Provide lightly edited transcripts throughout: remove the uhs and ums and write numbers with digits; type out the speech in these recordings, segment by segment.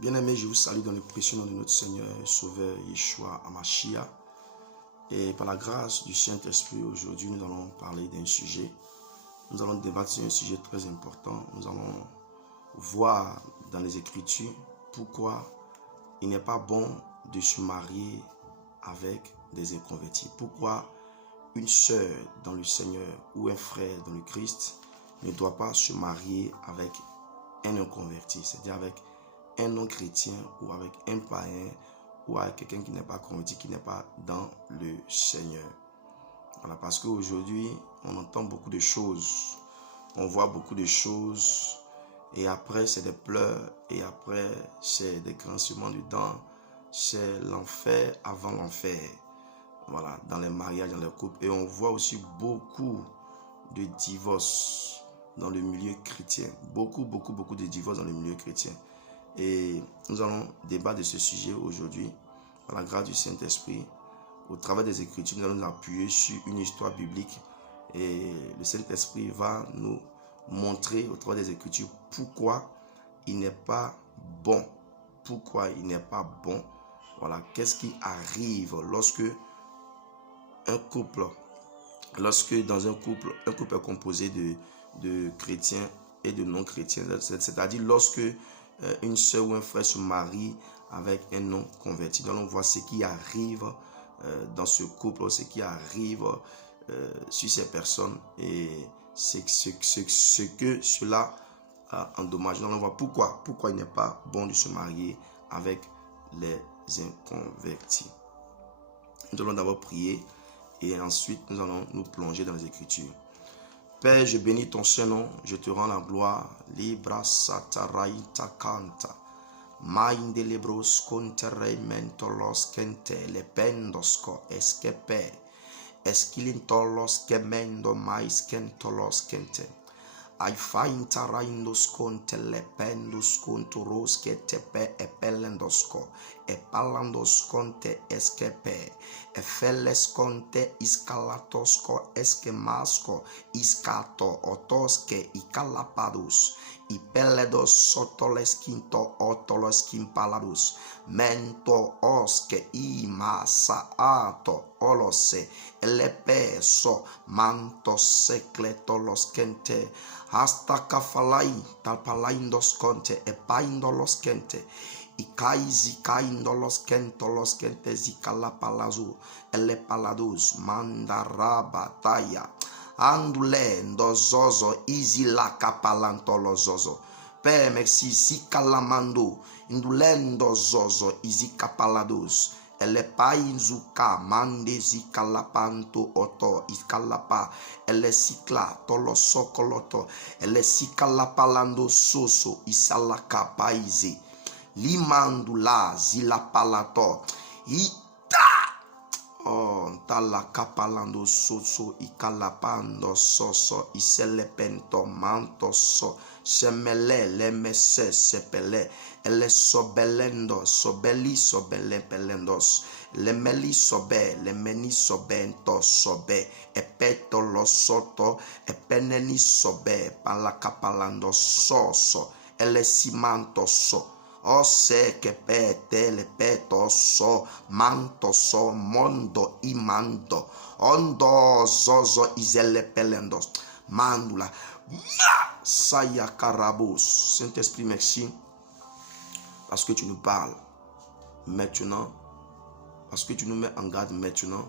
Bien-aimés, je vous salue dans le précieux nom de notre Seigneur et Sauveur Yeshua Hamashiach. Et par la grâce du Saint-Esprit, aujourd'hui, nous allons parler d'un sujet. Nous allons débattre sur un sujet très important. Nous allons voir dans les Écritures pourquoi il n'est pas bon de se marier avec des inconvertis. Pourquoi une sœur dans le Seigneur ou un frère dans le Christ ne doit pas se marier avec un inconverti, c'est-à-dire avec un non-chrétien ou avec un païen ou avec quelqu'un qui n'est pas converti, qui n'est pas dans le Seigneur. Voilà, parce qu'aujourd'hui, on entend beaucoup de choses, on voit beaucoup de choses, et après c'est des pleurs, et après c'est des grincements de dents, c'est l'enfer avant l'enfer. Voilà, dans les mariages, dans les couples. Et on voit aussi beaucoup de divorces dans le milieu chrétien. Beaucoup de divorces dans le milieu chrétien. Et nous allons débattre de ce sujet aujourd'hui, par la grâce du Saint-Esprit. Au travers des Écritures, nous allons nous appuyer sur une histoire biblique. Et le Saint-Esprit va nous montrer au travers des Écritures pourquoi il n'est pas bon. Pourquoi il n'est pas bon. Voilà, qu'est-ce qui arrive lorsque dans un couple est composé de chrétiens et de non-chrétiens, c'est-à-dire lorsque une sœur ou un frère se marie avec un non-converti. Donc on voit ce qui arrive dans ce couple, ce qui arrive sur ces personnes et ce que cela endommage. Donc on voit pourquoi il n'est pas bon de se marier avec les inconvertis. Nous allons d'abord prier et ensuite nous allons nous plonger dans les Écritures. Père, je bénis ton Saint-Nom, je te rends la gloire. Libra sataraita canta. Mainde libros conterrementolos kente lependosco eskepe. Esquilintolos kemendo mais kentolos kente. I find taraindos conte lependus conturos que tepe epelendosco epalandos conte eskepe efeles conte iscalatosco eskemasco iscato otoske ikalapadus ipeledos sotolesquinto otolesquimpaladus mento osque imasaato olose elepeso manto secletolos kente hasta kafalai talpalaindos conte epaindolos kente ikaizi kaindolos kentolos kente zikalapalazu elepaladus mandarabataya andule ndozozo izila kapalantolozozo. Père, merci, zikalamando indulendo zozo izikapalados elepainzuka mande zikalapanto oto iskalapa elesikla tolo sokoloto elesikala soso isalaka paize limandula zilapalato tala kapalando soso ikalapando soso iselepento manto so semele lemese sepele ele sobelendo sobeli sobelepelendos lemeli sobe lemeni sobento sobe epeto lo soto epeneni sobe pala kapalando soso ele simanto so ose que pete le peto so manto so mondo imando ondo zozo izele pelendos mandula saya karabos. Saint-Esprit, merci parce que tu nous parles maintenant, parce que tu nous mets en garde maintenant,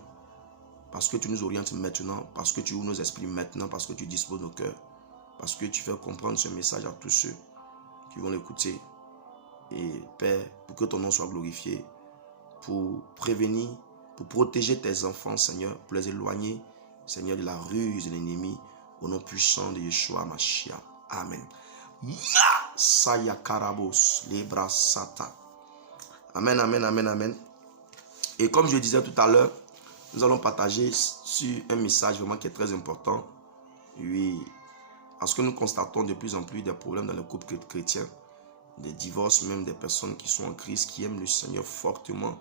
parce que tu nous orientes maintenant, parce que tu ouvres nos esprits maintenant, parce que tu disposes nos cœurs, parce que tu fais comprendre ce message à tous ceux qui vont l'écouter. Et Père, pour que ton nom soit glorifié, pour prévenir, pour protéger tes enfants, Seigneur, pour les éloigner, Seigneur, de la ruse de l'ennemi, au nom puissant de Yeshua Mashiach. Amen. Saya karabos, lebra sata. Amen, amen, amen, amen. Et comme je disais tout à l'heure, nous allons partager sur un message vraiment qui est très important. Oui, parce que nous constatons de plus en plus des problèmes dans le couple chrétien. Des divorces, même des personnes qui sont en crise, qui aiment le Seigneur fortement,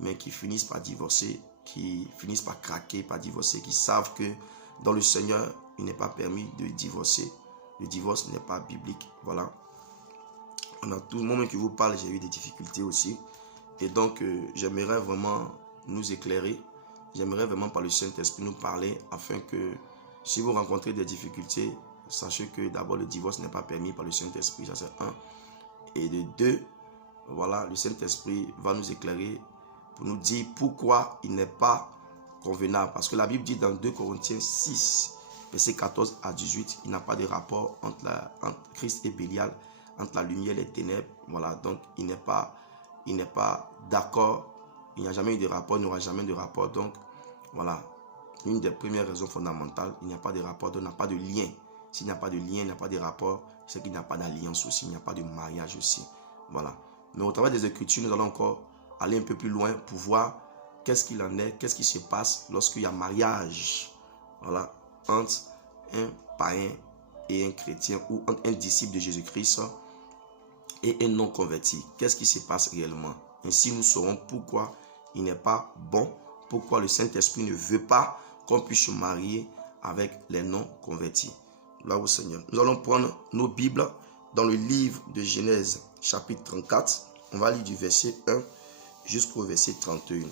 mais qui finissent par divorcer, qui finissent par craquer, par divorcer, qui savent que dans le Seigneur, il n'est pas permis de divorcer. Le divorce n'est pas biblique. Voilà. Tout le moment qui vous parle, j'ai eu des difficultés aussi. Et donc, j'aimerais vraiment nous éclairer. J'aimerais vraiment par le Saint-Esprit nous parler afin que si vous rencontrez des difficultés, sachez que d'abord le divorce n'est pas permis par le Saint-Esprit, ça c'est un. Et de deux, voilà, le Saint-Esprit va nous éclairer pour nous dire pourquoi il n'est pas convenable. Parce que la Bible dit dans 2 Corinthiens 6, verset 14 à 18, il n'y a pas de rapport entre Christ et Bélial, entre la lumière et les ténèbres. Voilà, donc il n'est pas d'accord. Il n'y a jamais eu de rapport, il n'y aura jamais de rapport. Donc, voilà, une des premières raisons fondamentales, il n'y a pas de rapport, donc il n'y a pas de lien. S'il n'y a pas de lien, il n'y a pas de rapport, c'est qu'il n'y a pas d'alliance aussi, il n'y a pas de mariage aussi. Voilà. Mais au travers des Écritures, nous allons encore aller un peu plus loin pour voir qu'est-ce qu'il en est, qu'est-ce qui se passe lorsqu'il y a mariage, voilà, entre un païen et un chrétien, ou entre un disciple de Jésus-Christ et un non converti. Qu'est-ce qui se passe réellement? Ainsi, nous saurons pourquoi il n'est pas bon, pourquoi le Saint-Esprit ne veut pas qu'on puisse se marier avec les non convertis. Là au Seigneur. Nous allons prendre nos Bibles dans le livre de Genèse, chapitre 34. On va lire du verset 1 jusqu'au verset 31.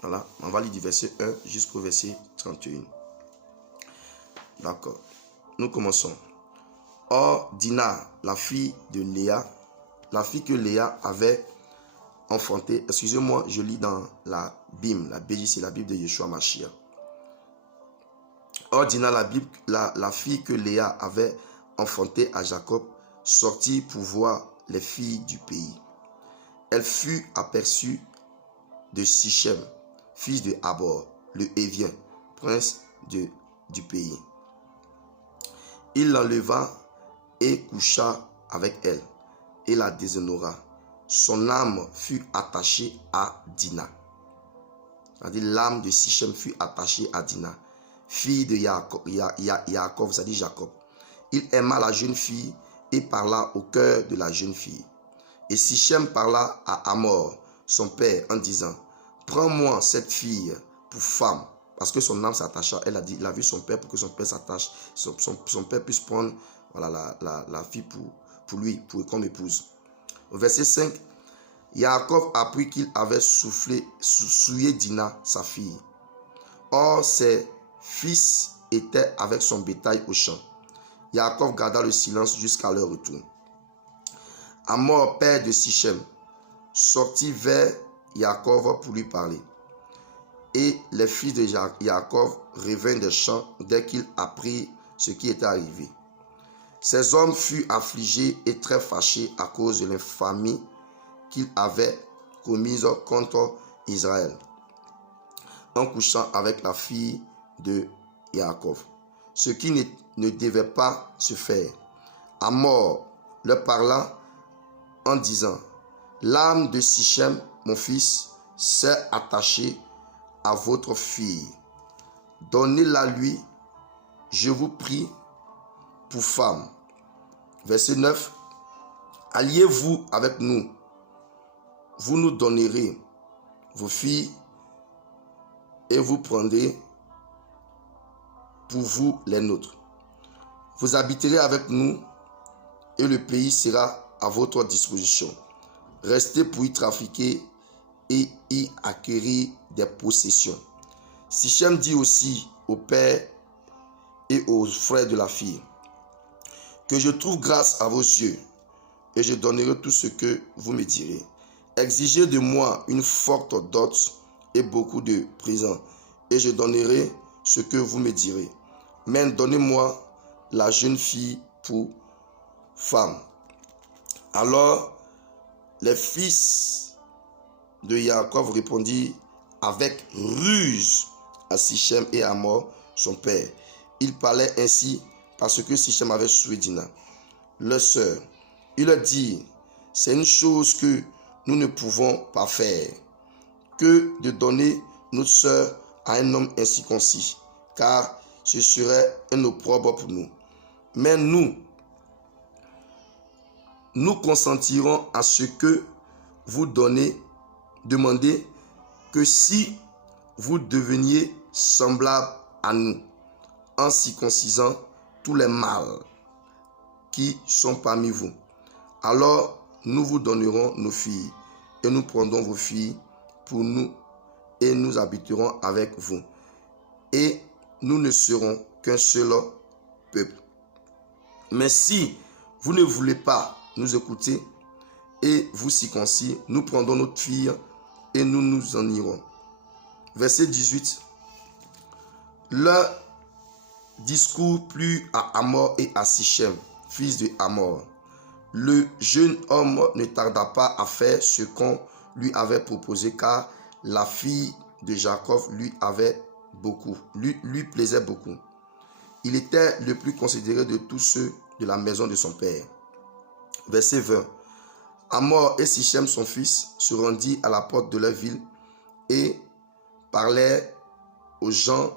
Voilà, on va lire du verset 1 jusqu'au verset 31. D'accord. Nous commençons. Or, Dina, la fille de Léa, la fille que Léa avait enfantée, excusez-moi, je lis dans la BIM, la BJC, la Bible de Yeshua Mashiach. Or, Dina, la fille que Léa avait enfantée à Jacob, sortit pour voir les filles du pays. Elle fut aperçue de Sichem, fils de Habor, le Hévien, prince du pays. Il l'enleva et coucha avec elle, et la déshonora. Son âme fut attachée à Dina. C'est-à-dire l'âme de Sichem fut attachée à Dina, fille de Yaakov, c'est-à-dire Jacob. Il aima la jeune fille et parla au cœur de la jeune fille. Et Sichem parla à Hamor, son père, en disant, prends-moi cette fille pour femme. Parce que son âme s'attacha. Elle a vu son père pour que son père s'attache. Son père puisse prendre, voilà, la fille pour lui, comme épouse. Au verset 5, Yaakov apprit qu'il avait souillé Dina, sa fille. Or, ses fils étaient avec son bétail au champ. Yaakov garda le silence jusqu'à leur retour. Hamor, père de Sichem, sortit vers Yaakov pour lui parler. Et les fils de Yaakov revinrent des champs dès qu'ils apprirent ce qui était arrivé. Ces hommes furent affligés et très fâchés à cause de l'infamie qu'ils avaient commise contre Israël, en couchant avec la fille de Yaakov, ce qui ne devait pas se faire. Hamor leur parla en disant, l'âme de Sichem, mon fils, s'est attachée à votre fille. Donnez-la lui, je vous prie, pour femme. Verset 9. Alliez-vous avec nous. Vous nous donnerez vos filles et vous prendrez pour vous les nôtres. Vous habiterez avec nous et le pays sera à votre disposition. Restez pour y trafiquer et y acquérir des possessions. Sichem dit aussi au père et aux frères de la fille, que je trouve grâce à vos yeux et je donnerai tout ce que vous me direz. Exigez de moi une forte dot et beaucoup de présents et je donnerai ce que vous me direz. Mais donnez-moi la jeune fille pour femme. Alors les fils de Yaakov répondirent avec ruse à Sichem et à Hamor, son père. Il parlait ainsi parce que Sichem avait souillé Dina, leur sœur. Il leur dit, c'est une chose que nous ne pouvons pas faire, que de donner notre sœur à un homme incirconcis, car ce serait un opprobre pour nous. Mais nous consentirons à ce que vous demandez que si vous deveniez semblables à nous, en circoncisant tous les mâles qui sont parmi vous, alors nous vous donnerons nos filles, et nous prendrons vos filles pour nous, et nous habiterons avec vous. Et nous ne serons qu'un seul peuple. Mais si vous ne voulez pas nous écouter et vous circoncire, nous prendrons notre fille et nous nous en irons. Verset 18. Leur discours plut à Hamor et à Sichem, fils de Hamor. Le jeune homme ne tarda pas à faire ce qu'on lui avait proposé, car la fille de Jacob lui plaisait beaucoup. Il était le plus considéré de tous ceux de la maison de son père. Verset 20. Hamor et Sichem, son fils, se rendirent à la porte de leur ville et parlaient aux gens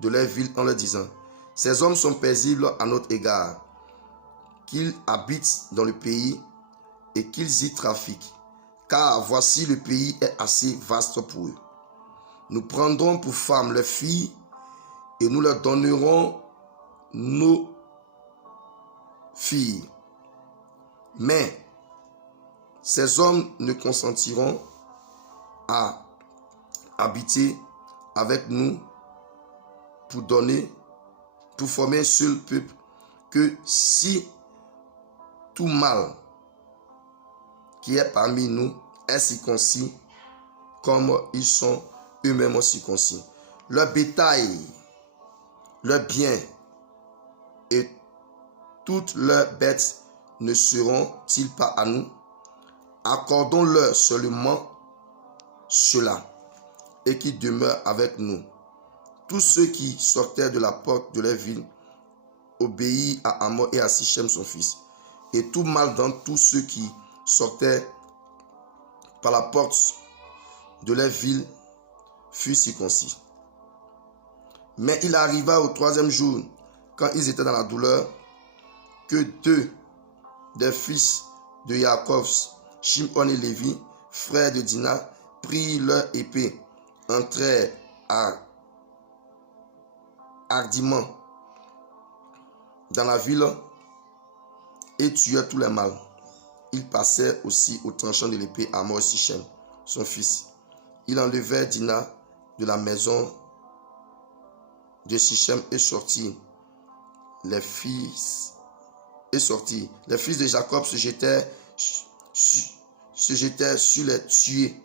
de leur ville en leur disant: ces hommes sont paisibles à notre égard, qu'ils habitent dans le pays et qu'ils y trafiquent, car voici le pays est assez vaste pour eux. Nous prendrons pour femmes leurs filles et nous leur donnerons nos filles. Mais ces hommes ne consentiront à habiter avec nous pour former un seul peuple, que si tout mâle qui est parmi nous est circoncis comme ils sont eux-mêmes circoncis. Leur bétail, leurs biens et toutes leurs bêtes ne seront-ils pas à nous? Accordons-leur seulement cela et qui demeurent avec nous. Tous ceux qui sortaient de la porte de leur ville obéirent à Hamor et à Sichem son fils. Et tout mâle dans tous ceux qui sortaient par la porte de leur ville fut circoncis. Mais il arriva au 3e jour, quand ils étaient dans la douleur, que 2 des fils de Jacob, Shimon et Lévi, frères de Dina, prirent leur épée, entrèrent hardiment dans la ville et tuèrent tous les mâles. Ils passèrent aussi au tranchant de l'épée à Hamor et Sichem, son fils. Ils enlevèrent Dina de la maison de Sichem et sortirent. Les fils de Jacob se jetèrent sur les tués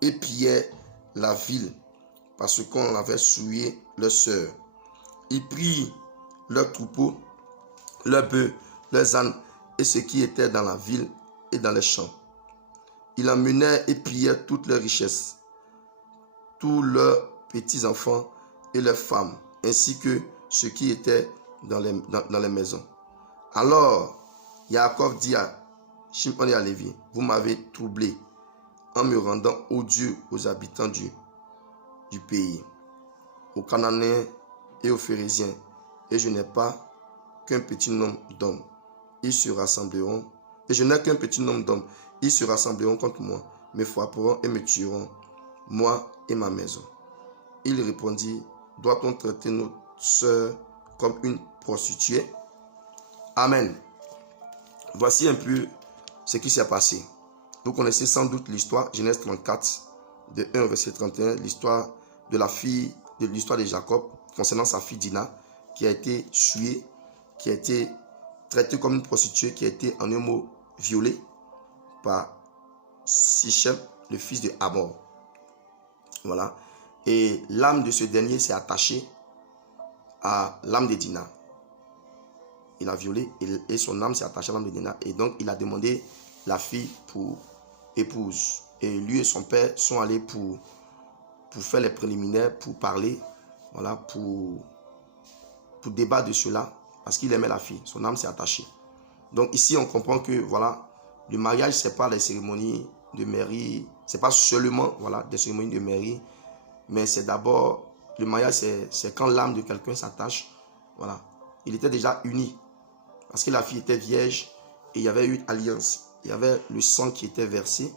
et pillèrent la ville parce qu'on avait souillé leur sœur. Ils prirent leurs troupeaux, leurs bœufs, leurs ânes et ce qui était dans la ville et dans les champs. Ils emmenèrent et pillèrent toutes leurs richesses, tous leurs petits-enfants et leurs femmes, ainsi que ce qui était dans les maisons. Alors, Jacob dit à Shimon et à Lévi: vous m'avez troublé en me rendant odieux aux habitants du pays, aux Cananéens et aux Phérésiens, et je n'ai pas qu'un petit nombre d'hommes. Ils se rassembleront, et je n'ai qu'un petit nombre d'hommes. Ils se rassembleront contre moi, me frapperont et me tueront, moi et ma maison. Il répondit: doit-on traiter notre sœur comme une prostituée? Amen. Voici un peu ce qui s'est passé. Vous connaissez sans doute l'histoire, Genèse 34, de 1 au verset 31, l'histoire de l'histoire de Jacob concernant sa fille Dina, qui a été tuée, qui a été traitée comme une prostituée, qui a été en un mot violée par Sichem, le fils de Hamor. Voilà. Et l'âme de ce dernier s'est attachée à l'âme de Dina. Il a violé et son âme s'est attachée à l'âme de Dina. Et donc, il a demandé la fille pour épouse. Et lui et son père sont allés pour faire les préliminaires, pour parler, voilà, pour débattre de cela, parce qu'il aimait la fille. Son âme s'est attachée. Donc ici, on comprend que, voilà, le mariage, ce n'est pas les cérémonies de mairie, ce n'est pas seulement, voilà, des cérémonies de mairie, mais c'est d'abord, le mariage, c'est quand l'âme de quelqu'un s'attache, voilà. Il était déjà uni, parce que la fille était vierge, et il y avait eu une alliance. Il y avait le sang qui était versé.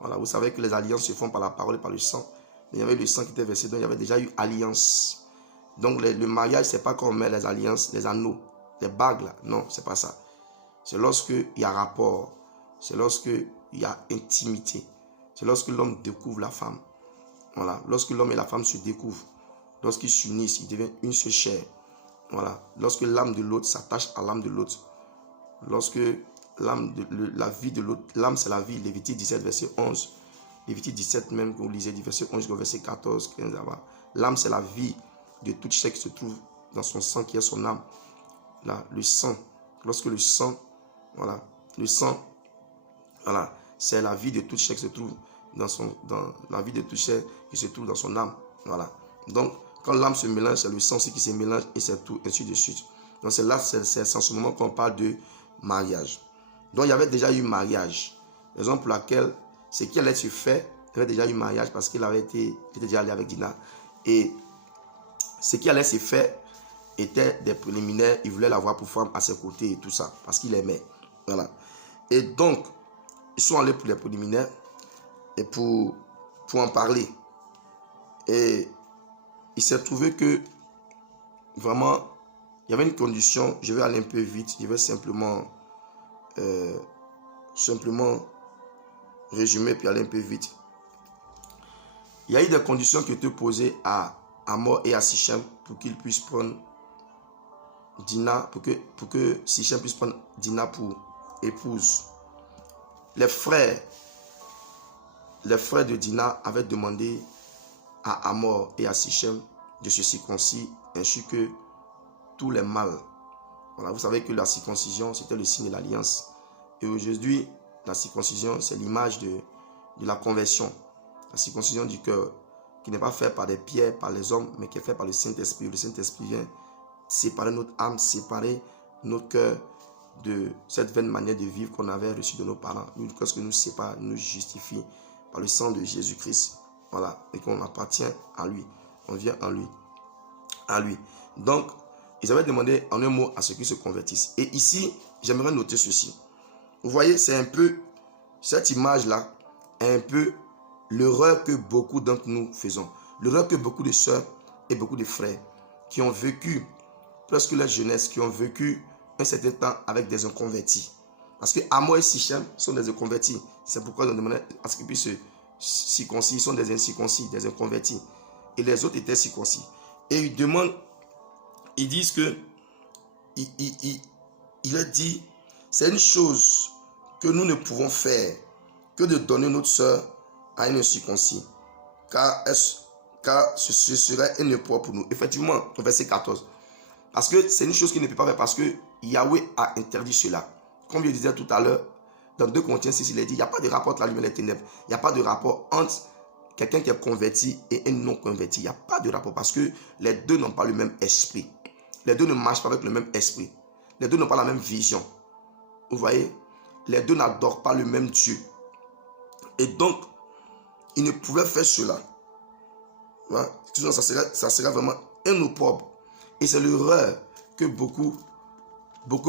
Voilà, vous savez que les alliances se font par la parole et par le sang. Mais il y avait le sang qui était versé, donc il y avait déjà eu alliance. Donc le mariage, ce n'est pas comme on met les alliances, les anneaux, les bagues là. Non, ce n'est pas ça. c'est lorsqu'il y a rapport, c'est lorsqu'il y a intimité, c'est lorsque l'homme découvre la femme. Voilà, lorsque l'homme et la femme se découvrent, lorsqu'ils s'unissent, ils deviennent une seule chair. Voilà, lorsque l'âme de l'autre s'attache à l'âme de l'autre, lorsque la vie de l'autre, l'âme c'est la vie, Lévitique 17, verset 11, Lévitique 17 même, que vous lisez du verset 11 au verset 14, 15, l'âme c'est la vie de toute chair qui se trouve dans son sang, qui est son âme. Là, le sang, lorsque le sang, voilà, le sang, voilà, c'est la vie de toute chair qui se trouve dans la vie de toute chair qui se trouve dans son âme. Voilà. Donc, quand l'âme se mélange, c'est le sang aussi qui se mélange et c'est tout, ainsi de suite. Donc, c'est là, c'est en ce moment qu'on parle de mariage. Donc, il y avait déjà eu mariage. Raison pour laquelle, ce qui allait se faire, il y avait déjà eu mariage parce qu'il était déjà allé avec Dina. Et ce qui allait se faire était des préliminaires. Il voulait l'avoir pour femme à ses côtés et tout ça, parce qu'il aimait. Voilà. Et donc, ils sont allés pour les préliminaires et pour en parler. Et il s'est trouvé que vraiment, il y avait une condition. Je vais aller un peu vite. Je vais simplement résumer puis aller un peu vite. Il y a eu des conditions qui étaient posées à Hamor et à Sichem pour qu'ils puissent prendre Dina, pour que Sichem puisse prendre Dina pour épouse. Les frères de Dina avaient demandé à Hamor et à Sichem de se circoncire, ainsi que tous les mâles. Voilà, vous savez que la circoncision, c'était le signe de l'alliance. Et aujourd'hui, la circoncision, c'est l'image de la conversion. La circoncision du cœur, qui n'est pas faite par des pierres, par les hommes, mais qui est faite par le Saint-Esprit. Le Saint-Esprit vient séparer notre âme, séparer notre cœur de cette vaine manière de vivre qu'on avait reçue de nos parents. Nous, lorsque nous sépare, nous justifie par le sang de Jésus-Christ. Voilà, et qu'on appartient à lui. On vient en lui. À lui. Donc, ils avaient demandé en un mot à ceux qui se convertissent. Et ici, j'aimerais noter ceci. Vous voyez, c'est un peu, cette image-là est un peu l'erreur que beaucoup d'entre nous faisons. L'erreur que beaucoup de sœurs et beaucoup de frères qui ont vécu presque leur jeunesse, qui ont vécu un certain temps avec des inconvertis. Parce que Hamor et Sichem sont des inconvertis. C'est pourquoi ils ont demandé à ce qu'ils puissent se circoncis. Ils sont des incirconcis, des inconvertis. Et les autres étaient circoncis. Et ils demandent, ils disent que, il a dit, c'est une chose que nous ne pouvons faire que de donner notre sœur à un incirconcis, car ce serait une épreuve pour nous. Effectivement, au verset 14. Parce que c'est une chose qu'il ne peut pas faire, parce que Yahweh a interdit cela. Comme je disais tout à l'heure, dans 2 Corinthiens 6, il est dit, il n'y a pas de rapport entre la lumière et les ténèbres. Il n'y a pas de rapport entre quelqu'un qui est converti et un non converti. Il n'y a pas de rapport, parce que les deux n'ont pas le même esprit. Les deux ne marchent pas avec le même esprit. Les deux n'ont pas la même vision. Vous voyez, les deux n'adorent pas le même Dieu. Et donc, ils ne pouvaient faire cela. Voilà. Ça serait vraiment un opprobre. Et c'est l'erreur que beaucoup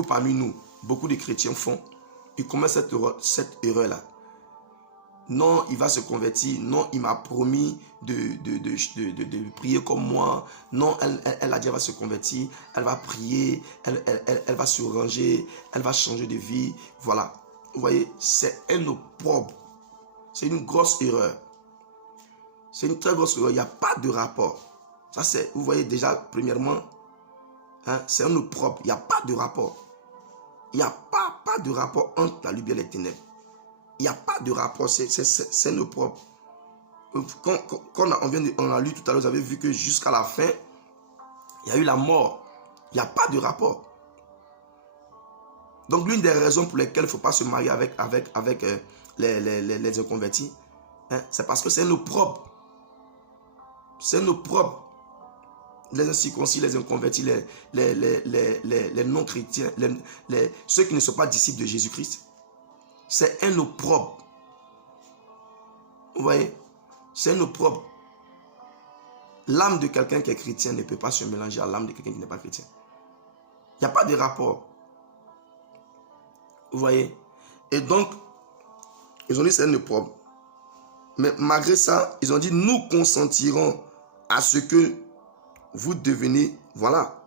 parmi nous, beaucoup de chrétiens font. Ils commettent cette erreur-là. Non, il va se convertir. Non, il m'a promis de prier comme moi. Non, elle a dit qu'elle va se convertir. Elle va prier. Elle va se ranger. Elle va changer de vie. Voilà. Vous voyez, c'est un opprobre. C'est une grosse erreur. C'est une très grosse erreur. Il n'y a pas de rapport. Ça, c'est, vous voyez déjà, premièrement, hein, c'est un opprobre. Il n'y a pas de rapport. Il n'y a pas de rapport entre la lumière et les ténèbres. Il n'y a pas de rapport. C'est un opprobre. Quand on a lu tout à l'heure, vous avez vu que jusqu'à la fin, il y a eu la mort. Il n'y a pas de rapport. Donc, l'une des raisons pour lesquelles il ne faut pas se marier avec les inconvertis, hein, c'est parce que c'est un opprobre. C'est un opprobre. Les incirconcis, les inconvertis, les non-chrétiens, ceux qui ne sont pas disciples de Jésus-Christ, c'est un opprobre. Vous voyez? C'est un opprobre. L'âme de quelqu'un qui est chrétien ne peut pas se mélanger à l'âme de quelqu'un qui n'est pas chrétien. Il n'y a pas de rapport. Vous voyez? Et donc, ils ont dit c'est un opprobre. Mais malgré ça, ils ont dit nous consentirons à ce que vous devenez, voilà.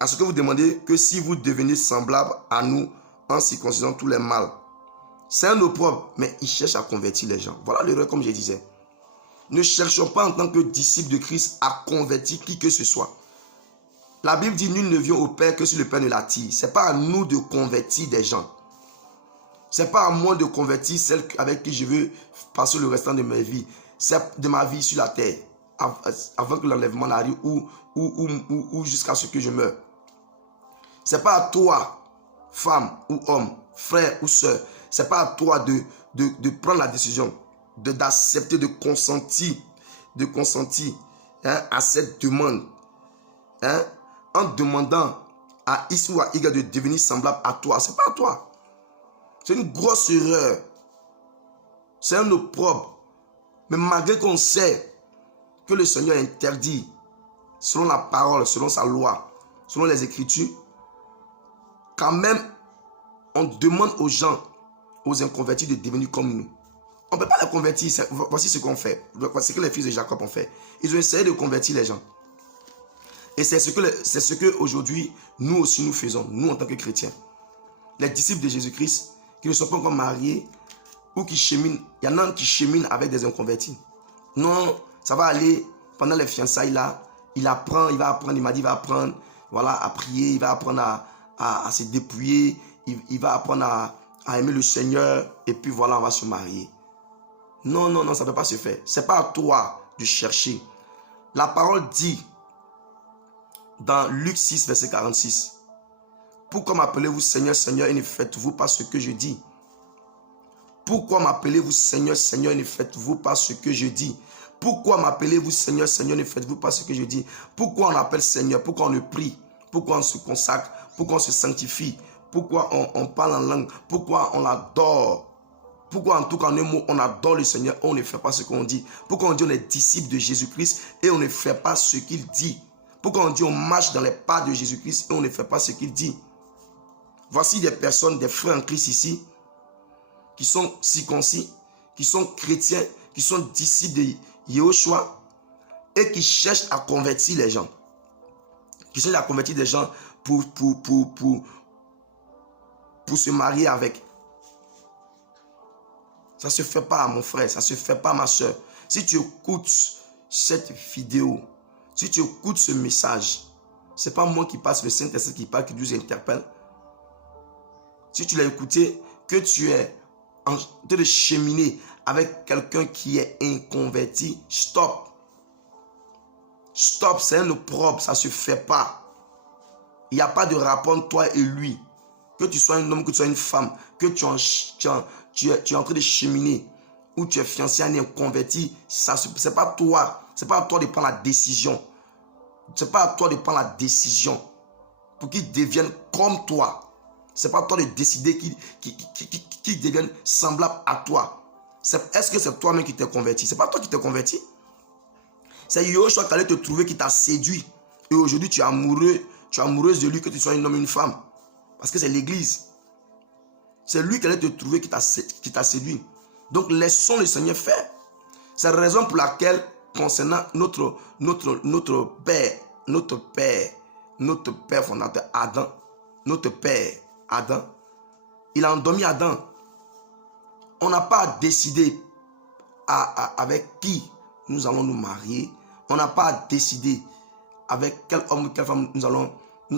à ce que vous demandez que si vous devenez semblable à nous en circoncisant tous les mâles. C'est un opprobre, mais il cherche à convertir les gens. Voilà l'erreur, comme je disais. Ne cherchons pas en tant que disciples de Christ à convertir qui que ce soit. La Bible dit, nul ne vient au Père que si le Père ne l'attire. Ce n'est pas à nous de convertir des gens. Ce n'est pas à moi de convertir celle avec qui je veux passer le restant de ma vie. C'est de ma vie sur la terre. Avant que l'enlèvement arrive ou jusqu'à ce que je meure. Ce n'est pas à toi, femme ou homme, frère ou soeur. Ce n'est pas à toi de prendre la décision, d'accepter, de consentir à cette demande. En demandant à X ou à Y de devenir semblable à toi. Ce n'est pas à toi. C'est une grosse erreur. C'est un opprobre. Mais malgré qu'on sait que le Seigneur interdit, selon la parole, selon sa loi, selon les Écritures, quand même, on demande aux gens, aux inconvertis de devenir comme nous. On ne peut pas les convertir. Voici ce qu'on fait. Voici ce que les fils de Jacob ont fait. Ils ont essayé de convertir les gens. Et c'est ce que aujourd'hui, nous aussi, nous faisons, nous en tant que chrétiens. Les disciples de Jésus-Christ, qui ne sont pas encore mariés, ou qui cheminent, il y en a qui cheminent avec des inconvertis. Non, ça va aller, pendant les fiançailles là, il m'a dit, il va apprendre, voilà, à prier, il va apprendre à se dépouiller, il va apprendre à aimer le Seigneur, et puis voilà, on va se marier. Non, non, non, ça ne peut pas se faire. Ce n'est pas à toi de chercher. La parole dit, dans Luc 6, verset 46, « Pourquoi m'appelez-vous Seigneur, Seigneur, et ne faites-vous pas ce que je dis? Pourquoi m'appelez-vous Seigneur, Seigneur, et ne faites-vous pas ce que je dis? Pourquoi m'appelez-vous Seigneur, Seigneur, ne faites-vous pas ce que je dis? » Pourquoi on appelle Seigneur? Pourquoi on le prie? Pourquoi on se consacre? Pourquoi on se sanctifie? Pourquoi on parle en langue? Pourquoi on l'adore? Pourquoi en tout cas en un mot, on adore le Seigneur et on ne fait pas ce qu'on dit? Pourquoi on dit on est disciple de Jésus-Christ et on ne fait pas ce qu'il dit? Pourquoi on dit on marche dans les pas de Jésus-Christ et on ne fait pas ce qu'il dit? Voici des personnes, des frères en Christ ici, qui sont circoncis, qui sont chrétiens, qui sont disciples de Yahushua et qui cherchent à convertir les gens. Qui cherchent à convertir des gens pour se marier avec. Ça ne se fait pas, mon frère, ça ne se fait pas, ma soeur. Si tu écoutes cette vidéo, si tu écoutes ce message, ce n'est pas moi qui passe, le Saint-Esprit qui parle, qui nous interpelle. Si tu l'as écouté, que tu es en train de cheminer avec quelqu'un qui est inconverti, stop. Stop, c'est un opprobre, ça ne se fait pas. Il n'y a pas de rapport entre toi et lui. Que tu sois un homme, que tu sois une femme, que tu es en train de cheminer, ou tu es fiancé à un inconverti, ce n'est pas toi. Ce n'est pas à toi de prendre la décision. Ce n'est pas à toi de prendre la décision pour qu'ils deviennent comme toi. Ce n'est pas à toi de décider qu'ils deviennent semblables à toi. Est-ce que c'est toi-même qui t'es converti? Ce n'est pas toi qui t'es converti. C'est Yahushua qui allait te trouver, qui t'a séduit. Et aujourd'hui, tu es amoureuse de lui, que tu sois un homme ou une femme. Parce que c'est l'église. C'est lui qui allait te trouver, qui t'a séduit. Donc, laissons le Seigneur faire. C'est la raison pour laquelle, concernant notre père fondateur, Adam, notre père, Adam, il a endormi Adam. On n'a pas décidé avec qui nous allons nous marier. On n'a pas décidé avec quel homme ou quelle femme nous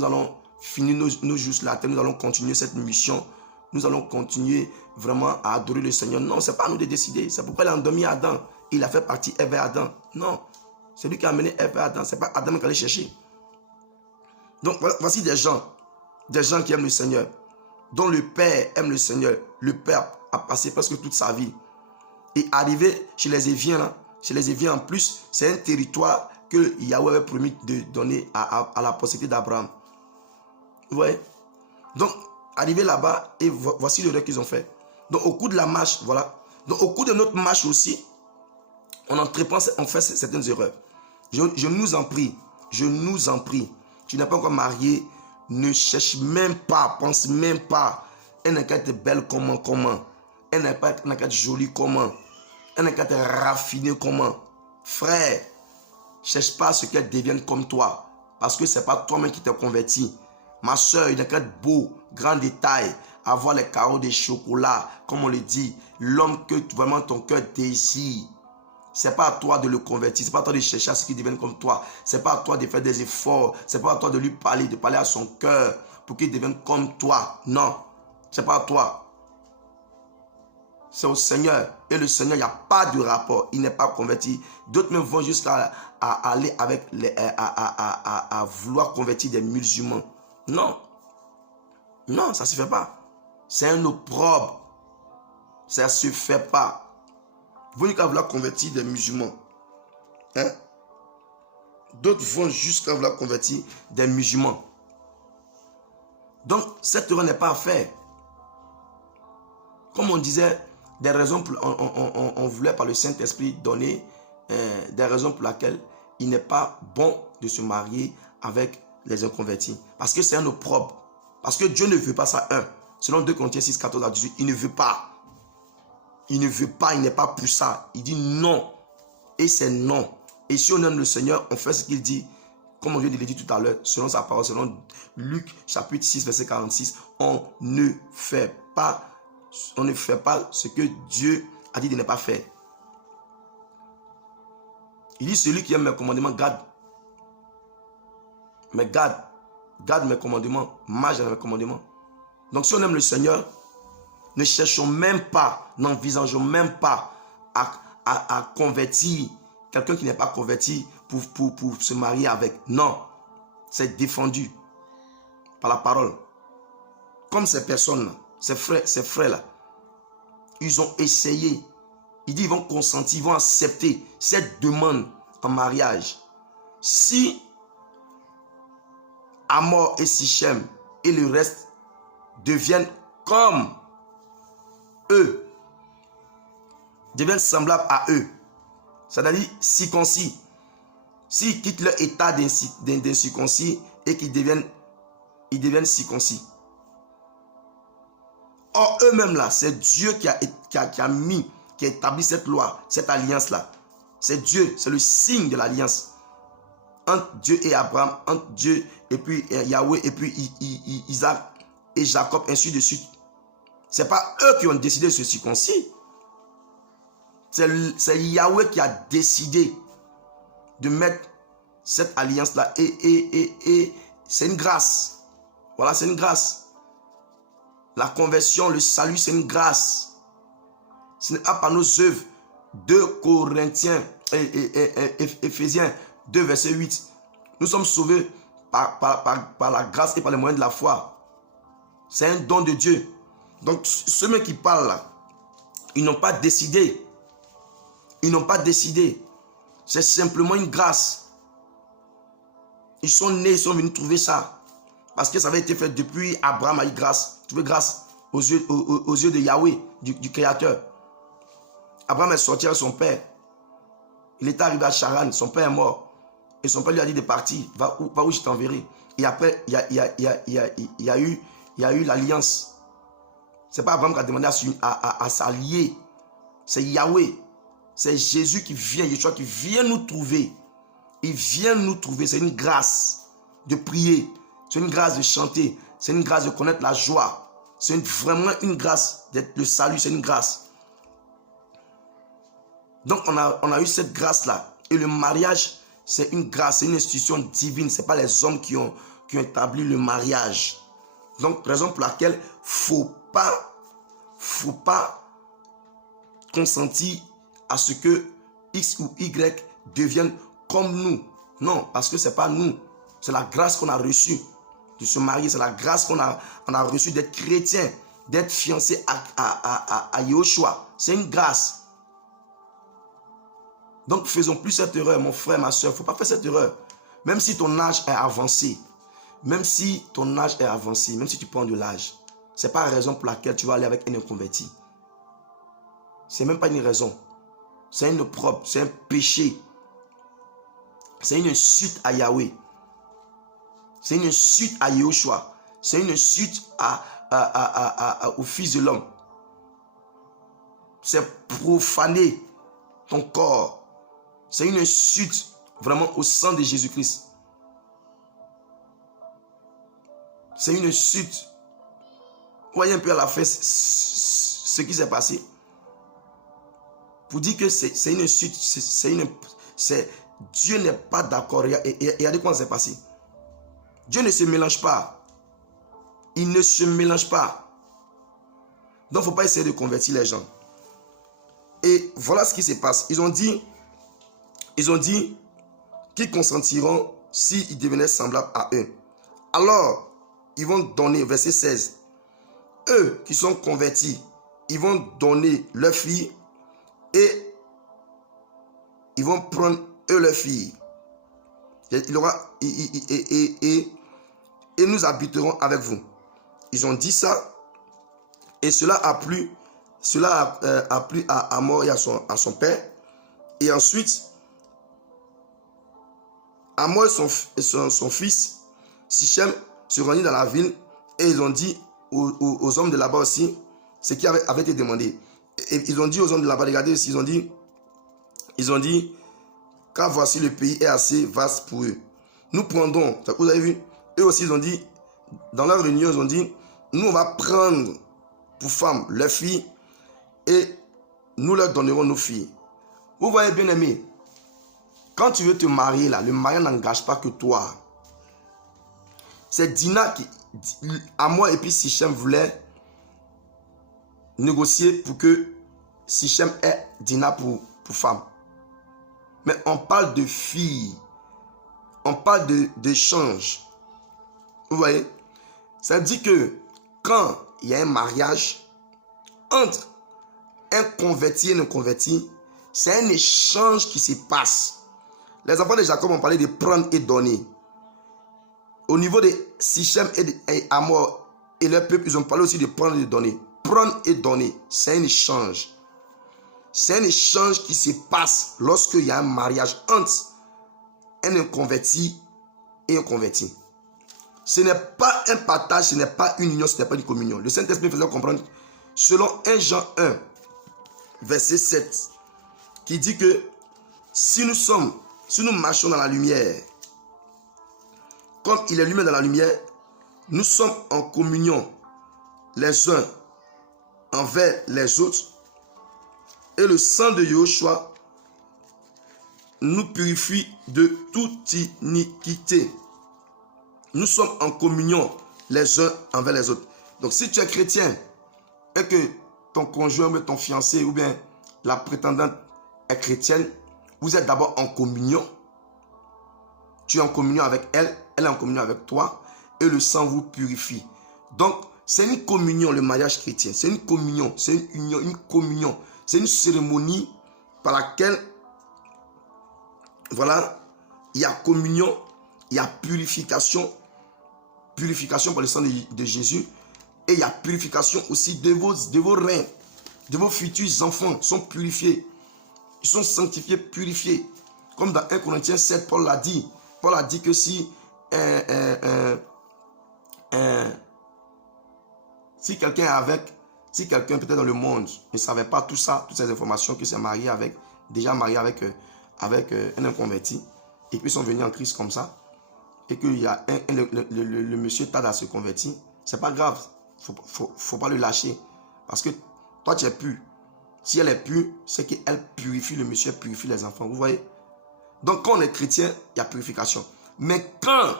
allons finir nos jours sur la terre. Nous allons continuer cette mission. Nous allons continuer vraiment à adorer le Seigneur. Non, ce n'est pas à nous de décider. C'est pourquoi il a endormi Adam. Il a fait partie Ève et Adam. Non, c'est lui qui a amené Ève et Adam. Ce n'est pas Adam qui allait chercher. Donc, voici des gens qui aiment le Seigneur, dont le Père aime le Seigneur. Le Père a passé presque toute sa vie. Et arrivé chez les Éviens, en plus, c'est un territoire que Yahweh avait promis de donner à la postérité d'Abraham. Vous voyez? Donc, arrivé là-bas, et voici le rêve qu'ils ont fait. Donc, au cours de la marche, voilà. Donc, au cours de notre marche aussi, on fait certaines erreurs. Je nous en prie, tu n'es pas encore marié, ne cherche même pas, pense même pas. Elle n'a qu'à être belle comment. Elle n'a qu'à être jolie comment. Elle n'a qu'à être raffinée comment. Frère, cherche pas à ce qu'elle devienne comme toi. Parce que ce n'est pas toi-même qui t'es converti. Ma soeur, il n'est qu'un beau, grand détail. Avoir les carreaux de chocolat, comme on le dit. L'homme que vraiment ton cœur désire. Ce n'est pas à toi de le convertir. Ce n'est pas à toi de chercher à ce qu'il devienne comme toi. Ce n'est pas à toi de faire des efforts. Ce n'est pas à toi de lui parler, de parler à son cœur pour qu'il devienne comme toi. Non, ce n'est pas à toi. C'est au Seigneur. Et le Seigneur, il n'y a pas de rapport. Il n'est pas converti. D'autres même vont jusqu'à aller avec à vouloir convertir des musulmans. Non. Non, ça ne se fait pas. C'est un opprobre. Ça ne se fait pas. Vous voyez qu'à vouloir convertir des musulmans. Hein? D'autres vont jusqu'à vouloir convertir des musulmans. Donc, cette erreur n'est pas à faire. Comme on disait, des raisons pour, on voulait par le Saint-Esprit donner des raisons pour lesquelles il n'est pas bon de se marier avec les inconvertis. Parce que c'est un opprobre. Parce que Dieu ne veut pas ça. Selon 2 Corinthiens 6, 14 à 18, il ne veut pas. Il ne veut pas, il n'est pas pour ça. Il dit non. Et c'est non. Et si on aime le Seigneur, on fait ce qu'il dit. Comme on vient de le dire tout à l'heure, selon sa parole, selon Luc chapitre 6, verset 46, on ne fait pas ce que Dieu a dit de ne pas faire. Il dit, celui qui aime mes commandements, garde. Mais garde mes commandements, marche dans mes commandements. Donc si on aime le Seigneur, ne cherchons même pas, n'envisageons même pas à convertir quelqu'un qui n'est pas converti pour se marier avec. Non, c'est défendu par la parole. Comme ces personnes-là, ces frères-là, ils ont essayé. Ils disent qu'ils vont consentir, ils vont accepter cette demande en mariage. Si Hamor et Sichem et le reste deviennent comme eux, deviennent semblables à eux, c'est-à-dire circoncis, s'ils quittent leur état d'incirconcis et qu'ils deviennent circoncis. Or, eux-mêmes là, c'est Dieu qui a établi cette loi, cette alliance-là. C'est Dieu, c'est le signe de l'alliance entre Dieu et Abraham, entre Dieu et puis Yahweh et puis Isaac et Jacob, ainsi de suite. Ce n'est pas eux qui ont décidé de se circoncire. C'est Yahweh qui a décidé de mettre cette alliance-là. Et c'est une grâce. Voilà, c'est une grâce. La conversion, le salut, c'est une grâce. Ce n'est pas par nos œuvres. 2 Corinthiens et Éphésiens 2, verset 8. Nous sommes sauvés par la grâce et par les moyens de la foi. C'est un don de Dieu. Donc, ceux qui parlent là, ils n'ont pas décidé. Ils n'ont pas décidé. C'est simplement une grâce. Ils sont nés, ils sont venus trouver ça. Parce que ça avait été fait depuis Abraham a eu grâce. Trouver grâce aux yeux de Yahweh, du Créateur. Abraham est sorti avec son père. Il est arrivé à Charan, son père est mort. Et son père lui a dit de partir. Va où je t'enverrai. Et après, il y a eu l'alliance. Ce n'est pas Abraham qui a demandé à s'allier. C'est Yahweh. C'est Jésus qui vient, Yeshua qui vient nous trouver. Il vient nous trouver. C'est une grâce de prier. C'est une grâce de chanter. C'est une grâce de connaître la joie. C'est vraiment une grâce d'être le salut. C'est une grâce. Donc on a eu cette grâce-là. Et le mariage, c'est une grâce, c'est une institution divine. Ce n'est pas les hommes qui ont établi le mariage. Donc, raison pour laquelle il ne faut pas consentir à ce que X ou Y deviennent comme nous. Non, parce que ce n'est pas nous. C'est la grâce qu'on a reçue de se marier. C'est la grâce qu'on a reçue d'être chrétien, d'être fiancé à Yeshua. C'est une grâce. Donc, faisons plus cette erreur, mon frère, ma soeur. Il ne faut pas faire cette erreur. Même si ton âge est avancé, même si tu prends de l'âge, ce n'est pas la raison pour laquelle tu vas aller avec un inconverti. Ce n'est même pas une raison. C'est une opprobre, c'est un péché. C'est une insulte à Yahweh. C'est une insulte à Yeshua. C'est une insulte au Fils de l'homme. C'est profaner ton corps. C'est une insulte vraiment au sang de Jésus-Christ. c'est une chute. Vous voyez un peu à la fin ce qui s'est passé. Pour dire que c'est une chute, Dieu n'est pas d'accord. Regardez comment c'est passé. Dieu ne se mélange pas. Il ne se mélange pas. Donc, il ne faut pas essayer de convertir les gens. Et voilà ce qui se passe. Ils ont dit qu'ils consentiront s'ils devenaient semblables à eux. Alors, ils vont donner, verset 16, eux qui sont convertis, ils vont donner leur fille et ils vont prendre eux leur fille. Et nous habiterons avec vous. Ils ont dit ça et cela a plu à Hamor et à son père. Et ensuite, Hamor et son fils Sichem se rendirent dans la ville et ils ont dit aux hommes de là-bas aussi ce qui avait été demandé. Et ils ont dit aux hommes de là-bas, regardez aussi, ils ont dit car voici le pays est assez vaste pour eux. Nous prendrons, vous avez vu, eux aussi ils ont dit, dans leur réunion, ils ont dit, nous on va prendre pour femmes leurs filles et nous leur donnerons nos filles. Vous voyez bien aimé, quand tu veux te marier là, le mariage n'engage pas que toi. C'est Dina qui, à moi et puis Sichem voulait négocier pour que Sichem ait Dina pour femme. Mais on parle de filles. On parle d'échange. Vous voyez? Ça dit que quand il y a un mariage entre un converti et un converti, c'est un échange qui se passe. Les enfants de Jacob ont parlé de prendre et donner. Au niveau de Sichem et Hamor et leur peuple, ils ont parlé aussi de prendre et de donner. Prendre et donner, c'est un échange. C'est un échange qui se passe lorsqu'il y a un mariage entre un converti et un converti. Ce n'est pas un partage, ce n'est pas une union, ce n'est pas une communion. Le Saint-Esprit faisait comprendre, selon 1 Jean 1, verset 7, qui dit que si nous marchons dans la lumière, comme il est lui-même dans la lumière, nous sommes en communion les uns envers les autres, et le sang de Yahushua nous purifie de toute iniquité. Nous sommes en communion les uns envers les autres. Donc si tu es chrétien et que ton conjoint ou ton fiancé ou bien la prétendante est chrétienne, vous êtes d'abord en communion. Tu es en communion avec elle, elle est en communion avec toi et le sang vous purifie. Donc c'est une communion, le mariage chrétien. C'est une communion, c'est une union, une communion. C'est une cérémonie par laquelle, voilà, il y a communion, il y a purification par le sang de Jésus, et il y a purification aussi de vos reins, de vos futurs enfants sont purifiés, ils sont sanctifiés, purifiés. Comme dans 1 Corinthiens 7, Paul a dit que si quelqu'un peut-être dans le monde ne savait pas tout ça, toutes ces informations, que c'est déjà marié avec un inconverti, et puis ils sont venus en Christ comme ça, et que le monsieur tarde à se convertir, c'est pas grave, faut pas le lâcher, parce que toi tu es pur. Si elle est pure, c'est qu'elle purifie le monsieur, purifie les enfants, vous voyez. Donc quand on est chrétien, il y a purification. Mais quand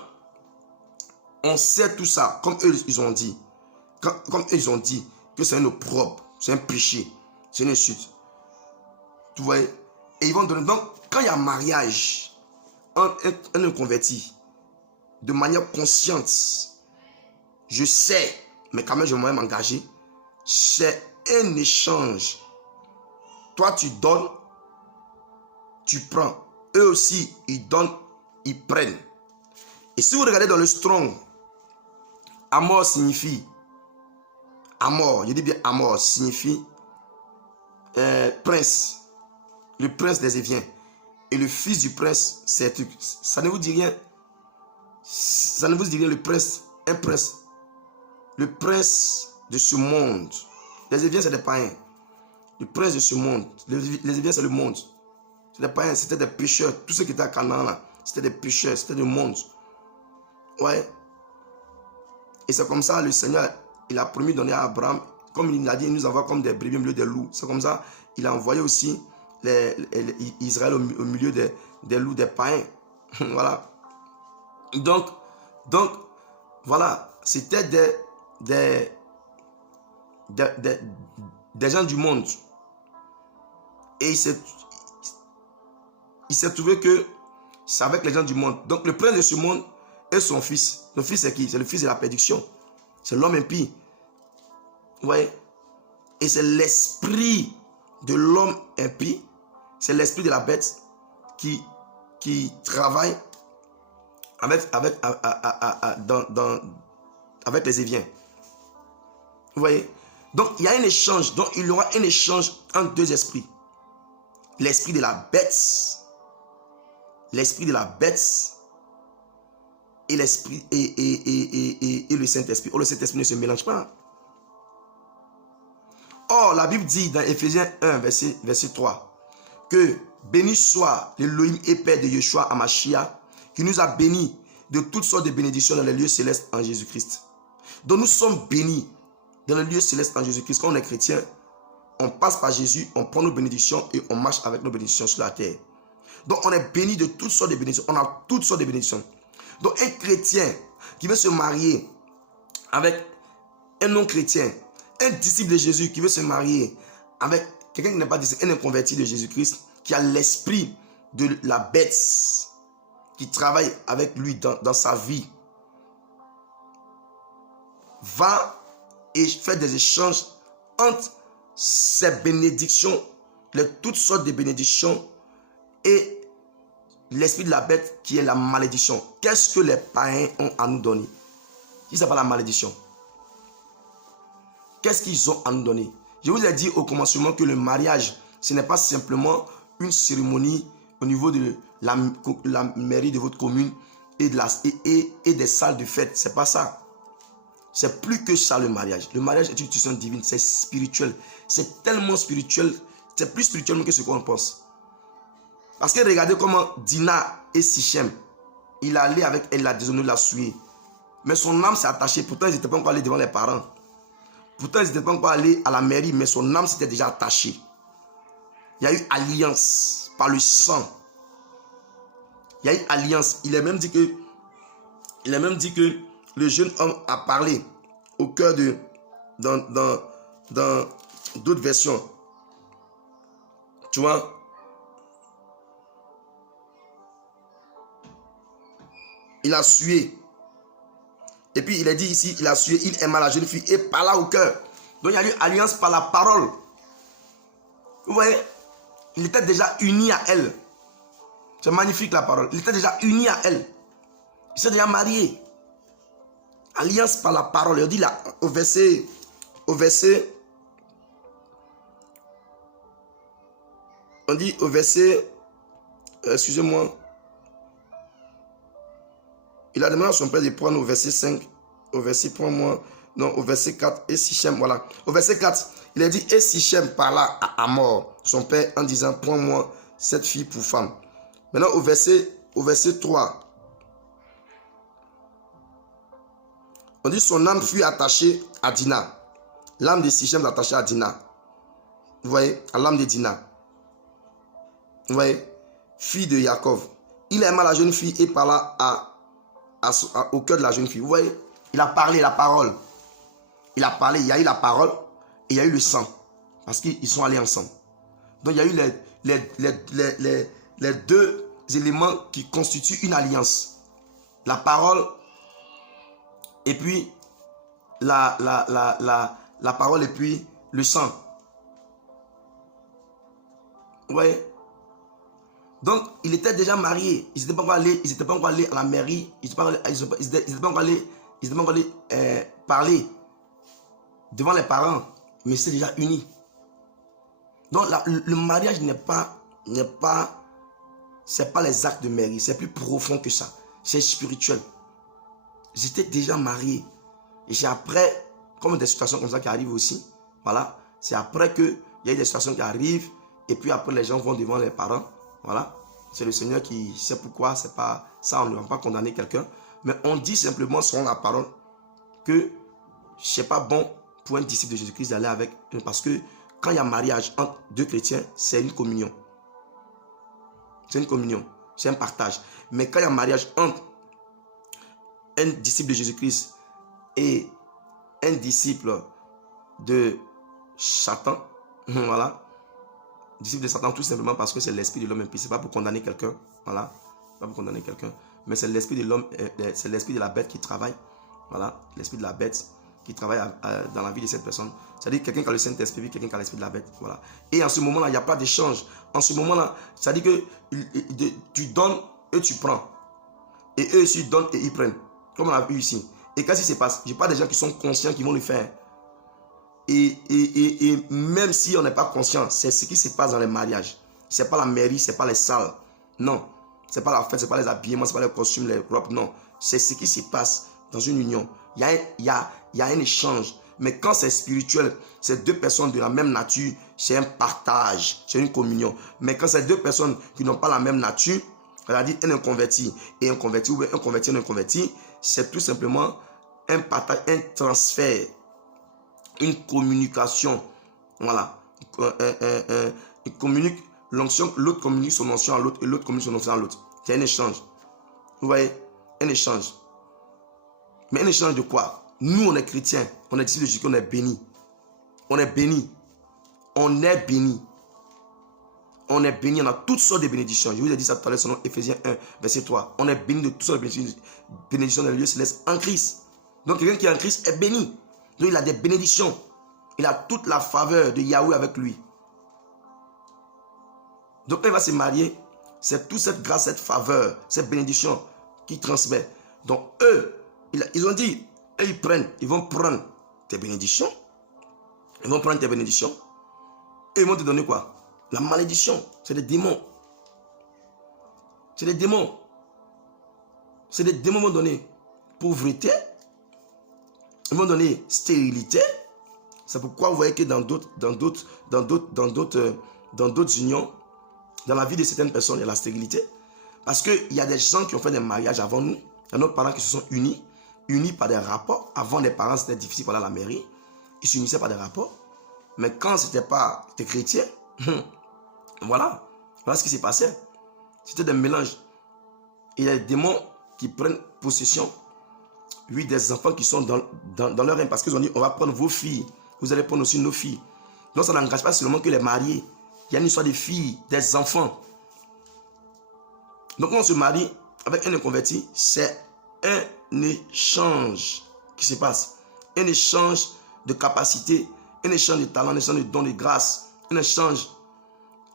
on sait tout ça, comme eux ils ont dit, que c'est un opprobre, c'est un péché, c'est une insulte. Tu vois? Et ils vont donner. Donc, quand il y a mariage, un converti, de manière consciente, je sais, mais quand même je vais m'engager, c'est un échange. Toi, tu donnes, tu prends. Eux aussi, ils donnent, ils prennent. Et si vous regardez dans le Strong, Hamor signifie Hamor, je dis bien Hamor, signifie prince, le prince des Éviens. Et le fils du prince, c'est ça ne vous dit rien. Ça ne vous dit rien, le prince, un prince. Le prince de ce monde. Les Éviens, c'est des païens. Le prince de ce monde. Les Éviens, c'est le monde. C'est des païens, c'était des pécheurs. Tous ceux qui étaient à Canaan, là, c'était des pécheurs, c'était le monde. Ouais. Et c'est comme ça, le Seigneur, il a promis de donner à Abraham, comme il a dit, il nous envoie comme des brebis au milieu des loups. C'est comme ça, il a envoyé aussi Israël au milieu des loups, des païens. Voilà. Donc, voilà, c'était des gens du monde. Et il s'est trouvé que c'est avec les gens du monde. Donc le prince de ce monde est son fils. Le fils c'est qui? C'est le fils de la perdition. C'est l'homme impie. Vous voyez? Et c'est l'esprit de l'homme impie. C'est l'esprit de la bête qui travaille avec les Éviens. Vous voyez? Donc il y a un échange. Donc il y aura un échange entre deux esprits. L'esprit de la bête. L'esprit de la bête et l'esprit et le Saint-Esprit. Oh, le Saint-Esprit ne se mélange pas. Or, la Bible dit dans Ephésiens 1, verset 3, que béni soit l'Élohim et Père de Yeshua Hamashiach, qui nous a bénis de toutes sortes de bénédictions dans les lieux célestes en Jésus-Christ. Donc nous sommes bénis dans les lieux célestes en Jésus-Christ. Quand on est chrétien, on passe par Jésus, on prend nos bénédictions et on marche avec nos bénédictions sur la terre. Donc on est béni de toutes sortes de bénédictions. On a toutes sortes de bénédictions. Donc un chrétien qui veut se marier avec un non-chrétien, un disciple de Jésus qui veut se marier avec quelqu'un qui n'est pas disciple, un inconverti de Jésus-Christ, qui a l'esprit de la bête, qui travaille avec lui dans sa vie, va et fait des échanges entre ces bénédictions, toutes sortes de bénédictions, et l'esprit de la bête qui est la malédiction. Qu'est-ce que les païens ont à nous donner? Si ce n'est pas la malédiction, qu'est-ce qu'ils ont à nous donner? Je vous ai dit au commencement que le mariage, ce n'est pas simplement une cérémonie au niveau de la mairie de votre commune et des salles de fête. Ce n'est pas ça. C'est plus que ça le mariage. Le mariage est une institution divine, c'est spirituel. C'est tellement spirituel, c'est plus spirituel que ce qu'on pense. Parce que regardez comment Dina et Sichem, il allait avec elle, la déshonorée, la souillée. Mais son âme s'est attachée. Pourtant, ils n'étaient pas encore allés devant les parents. Pourtant, ils n'étaient pas encore allés à la mairie, mais son âme s'était déjà attachée. Il y a eu alliance par le sang. Il y a eu alliance. Il a même dit que le jeune homme a parlé au cœur de... Dans d'autres versions. Tu vois? Il a sué. Et puis il a dit ici, il a sué, il aima la jeune fille et parla au cœur. Donc il y a eu alliance par la parole. Vous voyez? Il était déjà uni à elle. C'est magnifique la parole. Il était déjà uni à elle. Il s'est déjà marié. Alliance par la parole. Il dit là, au verset, on dit au verset, excusez-moi, il a demandé à son père de prendre au verset 5, au verset, prends-moi, non, au verset 4, et Sichem, voilà. Au verset 4, il a dit, et Sichem parla à Hamor, son père, en disant, prends-moi cette fille pour femme. Maintenant, au verset 3, on dit, son âme fut attachée à Dina. L'âme de Sichem l'attachait à Dina. Vous voyez, à l'âme de Dina. Vous voyez, fille de Jacob. Il aima la jeune fille et parla au cœur de la jeune fille. Vous voyez, il a parlé la parole. Il a parlé, il y a eu la parole et il y a eu le sang. Parce qu'ils sont allés ensemble. Donc il y a eu les deux éléments qui constituent une alliance. La parole et puis la parole et puis le sang. Vous voyez? Donc, il était déjà marié. Ils n'étaient pas encore allés à la mairie. Ils n'étaient pas encore allés parler devant les parents. Mais c'est déjà unis. Donc, le mariage c'est pas les actes de mairie. C'est plus profond que ça. C'est spirituel. J'étais déjà marié. Et c'est après, comme des situations comme ça qui arrivent aussi. Voilà. C'est après qu'il y a des situations qui arrivent. Et puis après, les gens vont devant les parents. Voilà, c'est le Seigneur qui sait pourquoi, c'est pas ça, on ne va pas condamner quelqu'un, mais on dit simplement selon la parole que ce n'est pas bon pour un disciple de Jésus-Christ d'aller avec eux, parce que quand il y a mariage entre deux chrétiens, c'est une communion. C'est une communion, c'est un partage. Mais quand il y a mariage entre un disciple de Jésus-Christ et un disciple de Satan, voilà, disciple de Satan, tout simplement parce que c'est l'esprit de l'homme impie. Ce n'est pas pour condamner quelqu'un, voilà, pas pour condamner quelqu'un, mais c'est l'esprit de l'homme, c'est l'esprit de la bête qui travaille, voilà, l'esprit de la bête qui travaille dans la vie de cette personne. C'est-à-dire quelqu'un qui a le Saint-Esprit, quelqu'un qui a l'esprit de la bête, voilà. Et en ce moment-là, il n'y a pas d'échange. En ce moment-là, c'est-à-dire que tu donnes et tu prends. Et eux aussi donnent et ils prennent. Comme on a vu ici. Et qu'est-ce qui se passe? Je parle des gens qui sont conscients, qui vont le faire. Et même si on n'est pas conscient, c'est ce qui se passe dans les mariages. Ce n'est pas la mairie, ce n'est pas les salles. Non. Ce n'est pas la fête, ce n'est pas les habillements, ce n'est pas les costumes, les robes. Non. C'est ce qui se passe dans une union. Il y a un échange. Mais quand c'est spirituel, c'est deux personnes de la même nature, c'est un partage, c'est une communion. Mais quand c'est deux personnes qui n'ont pas la même nature, c'est-à-dire un inconverti et un converti, ou un converti et un inconverti, c'est tout simplement un partage, un transfert, une communication. Voilà. Il communique l'onction, l'autre communique son onction à l'autre et l'autre communique son onction à l'autre. C'est un échange. Vous voyez? Un échange. Mais un échange de quoi? Nous, on est chrétiens, on est disciples de Jésus, on est bénis. On est bénis. On est bénis. On est bénis, on a toutes sortes de bénédictions. Je vous ai dit ça tout à l'heure selon Ephésiens 1, verset 3. On est bénis de toutes sortes de bénédictions dans les lieux célestes en Christ. Donc quelqu'un qui est en Christ est béni. Donc il a des bénédictions. Il a toute la faveur de Yahweh avec lui. Donc quand il va se marier, c'est toute cette grâce, cette faveur, cette bénédiction qu'il transmet. Donc eux, ils ont dit, et ils vont prendre tes bénédictions. Ils vont prendre tes bénédictions. Et ils vont te donner quoi? La malédiction. C'est des démons. C'est des démons. C'est des démons qui vont donner pauvreté. Ils vont donner stérilité. C'est pourquoi vous voyez que dans d'autres unions, dans la vie de certaines personnes, il y a la stérilité. Parce qu'il y a des gens qui ont fait des mariages avant nous. Il y a nos parents qui se sont unis par des rapports. Avant, les parents, c'était difficile pour aller à la mairie. Ils s'unissaient par des rapports. Mais quand c'était pas des chrétiens, voilà ce qui s'est passé. C'était des mélanges. Il y a des démons qui prennent possession, oui, des enfants qui sont dans leur règne. Parce qu'ils ont dit, on va prendre vos filles. Vous allez prendre aussi nos filles. Donc ça n'engage pas seulement que les mariés. Il y a une histoire des filles, des enfants. Donc quand on se marie avec un inconverti, c'est un échange qui se passe. Un échange de capacité, un échange de talent, un échange de dons de grâce, un échange.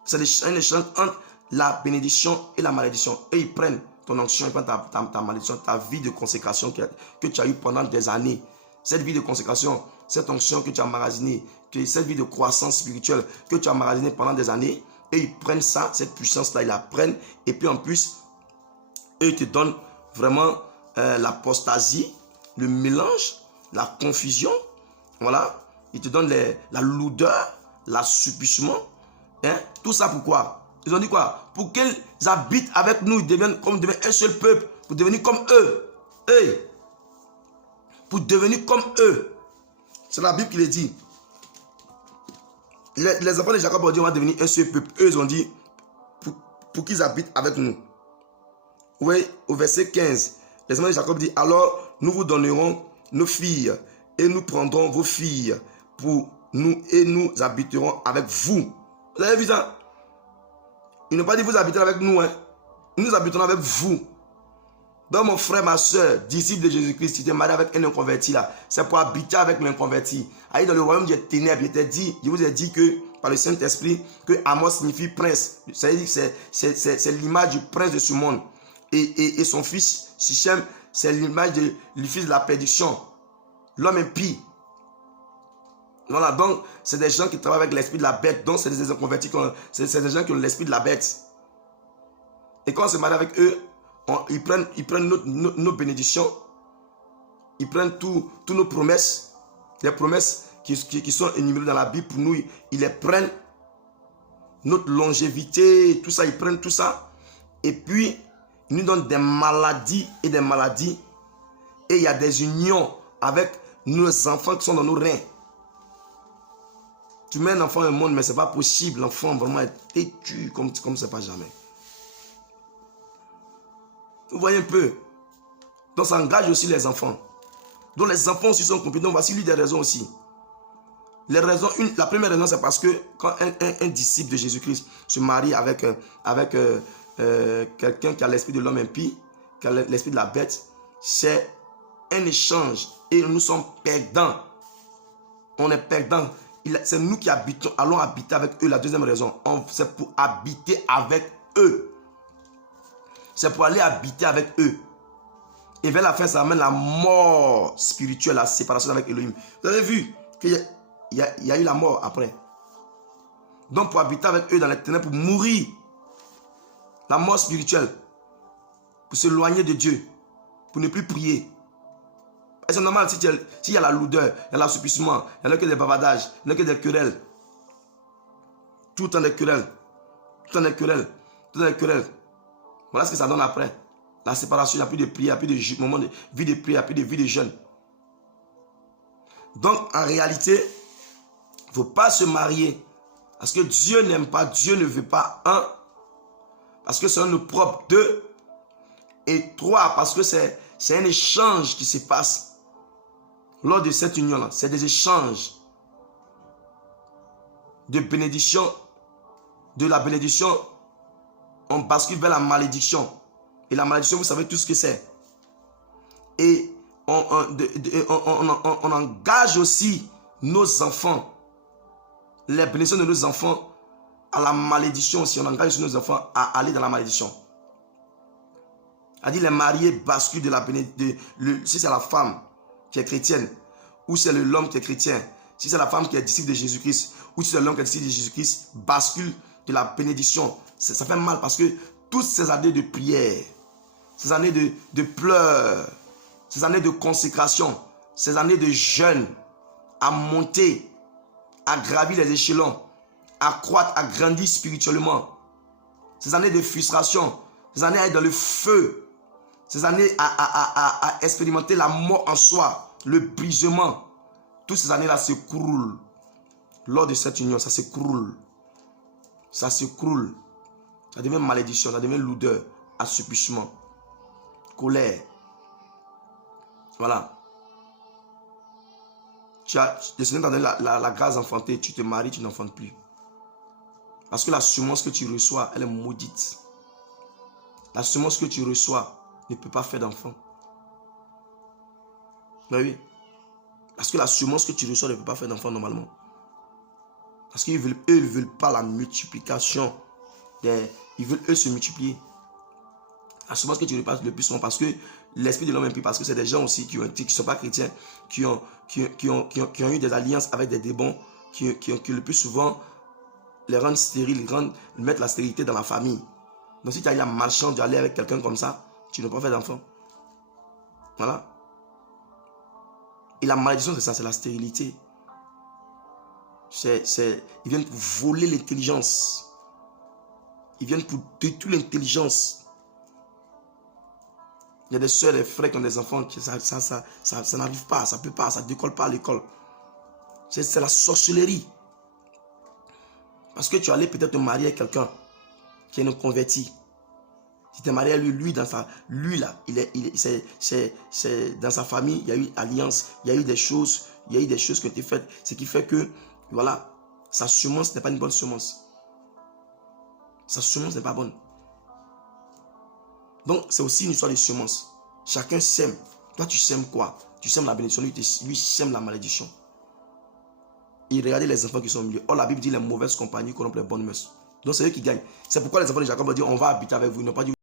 C'est un échange entre la bénédiction et la malédiction. Et ils prennent ton onction, ils prennent ta malédiction, ta vie de consécration que tu as eue pendant des années. Cette vie de consécration, cette onction que tu as emmagasinée, cette vie de croissance spirituelle que tu as emmagasinée pendant des années, et ils prennent ça, cette puissance-là, ils la prennent, et puis en plus, eux, ils te donnent vraiment l'apostasie, le mélange, la confusion, voilà. Ils te donnent la lourdeur, l'assouplissement. Hein? Tout ça pourquoi? Ils ont dit quoi? Pour qu'ils habitent avec nous, ils deviennent un seul peuple, pour devenir comme eux. Hey! Pour devenir comme eux. C'est la Bible qui le dit. Les enfants de Jacob ont dit on va devenir un seul peuple. Eux, ils ont dit pour qu'ils habitent avec nous. Oui, au verset 15, les enfants de Jacob disent alors nous vous donnerons nos filles et nous prendrons vos filles pour nous et nous habiterons avec vous. Vous avez vu ça? Ils n'ont pas dit vous habiterez avec nous, hein. Nous habiterons avec vous. Donc mon frère, ma soeur, disciple de Jésus-Christ, si tu es marié avec un inconverti là, c'est pour habiter avec l'inconverti. Allez dans le royaume des ténèbres, je vous ai dit que par le Saint-Esprit, que Amos signifie prince. C'est l'image du prince de ce monde. Et son fils, Sichem, c'est l'image du fils de la prédiction. L'homme impie. Voilà, donc c'est des gens qui travaillent avec l'esprit de la bête. Donc c'est des inconvertis, c'est des gens qui ont l'esprit de la bête. Et quand on se marie avec eux, ils prennent nos bénédictions, ils prennent toutes nos promesses, les promesses qui sont énumérées dans la Bible pour nous, ils les prennent, notre longévité, tout ça, ils prennent tout ça, et puis ils nous donnent des maladies, et il y a des unions avec nos enfants qui sont dans nos reins. Tu mets un enfant au monde, mais ce n'est pas possible. L'enfant vraiment est têtu comme c'est pas jamais. Vous voyez un peu. Donc ça engage aussi les enfants. Donc les enfants aussi sont compétents. Voici l'une des raisons aussi. Les raisons, la première raison, c'est parce que quand un disciple de Jésus-Christ se marie avec quelqu'un qui a l'esprit de l'homme impie, qui a l'esprit de la bête, c'est un échange. Et nous sommes perdants. On est perdants. C'est nous qui allons habiter avec eux. La deuxième raison, c'est pour habiter avec eux. C'est pour aller habiter avec eux. Et vers la fin, ça amène la mort spirituelle, la séparation avec Elohim. Vous avez vu qu'il y a eu la mort après. Donc pour habiter avec eux dans les ténèbres, pour mourir, la mort spirituelle, pour s'éloigner de Dieu, pour ne plus prier. C'est normal s'il y a la lourdeur, il y a l'assoupissement, il n'y a que des bavardages, il n'y a que des querelles. Tout le temps des querelles. Tout le temps des querelles. Tout le temps des querelles. Voilà ce que ça donne après. La séparation, il n'y a plus de prière, il n'y a plus de moment de vie de prière, il n'y a plus de vie de jeûne. Donc, en réalité, il ne faut pas se marier. Parce que Dieu n'aime pas, Dieu ne veut pas. Un, parce que c'est un propre. Deux, et trois, parce que c'est un échange qui se passe lors de cette union-là. C'est des échanges de bénédiction. De la bénédiction, on bascule vers la malédiction. Et la malédiction, vous savez tout ce que c'est. Et on engage aussi nos enfants, les bénédictions de nos enfants, à la malédiction aussi. On engage aussi nos enfants à aller dans la malédiction. C'est-à-dire les mariés basculent de la bénédiction. Si c'est la femme qui est chrétienne, ou c'est l'homme qui est chrétien, si c'est la femme qui est disciple de Jésus-Christ, ou si c'est l'homme qui est disciple de Jésus-Christ, bascule de la bénédiction. Ça fait mal parce que toutes ces années de prière, ces années de pleurs, ces années de consécration, ces années de jeûne, à monter, à gravir les échelons, à croître, à grandir spirituellement, ces années de frustration, ces années à être dans le feu, ces années à expérimenter la mort en soi, le brisement, toutes ces années-là s'écroulent. Lors de cette union, ça s'écroule. Ça s'écroule. Ça devient malédiction, ça devient lourdeur, assoupissement, colère. Voilà. Le Seigneur t'a donné la grâce d'enfanter, tu te maries, tu n'enfantes plus. Parce que la semence que tu reçois, elle est maudite. La semence que tu reçois ne peut pas faire d'enfant. Oui. Parce que la semence que tu reçois ne peut pas faire d'enfant normalement. Parce qu'eux, ils ne veulent pas la multiplication. Ils veulent eux se multiplier. La semence que tu repasses le plus souvent parce que l'esprit de l'homme impie, parce que c'est des gens aussi qui ne sont pas chrétiens, qui ont eu des alliances avec des démons, qui le plus souvent les rendent stériles, mettent la stérilité dans la famille. Donc si tu as eu la malchance d'aller avec quelqu'un comme ça, tu ne peux pas faire d'enfant. Voilà. Et la malédiction, c'est ça, c'est la stérilité. Ils viennent pour voler l'intelligence. Ils viennent pour détruire l'intelligence. Il y a des soeurs et des frères qui ont des enfants, ça n'arrive pas, ça ne peut pas, ça ne décolle pas à l'école. C'est la sorcellerie. Parce que tu allais peut-être te marier avec quelqu'un qui est non converti. Si tu es marié à lui dans sa famille, il y a eu alliance, il y a eu des choses qui ont été faites. Ce qui fait que, voilà, sa semence n'est pas une bonne semence. Sa semence n'est pas bonne. Donc, c'est aussi une histoire de semence. Chacun sème. Toi, tu sèmes quoi? Tu sèmes la bénédiction, lui sème la malédiction. Et regardez les enfants qui sont au milieu. Oh, la Bible dit les mauvaises compagnies corrompent les bonnes mœurs. Donc, c'est eux qui gagnent. C'est pourquoi les enfants de Jacob ont dit on va habiter avec vous. Ils n'ont pas dit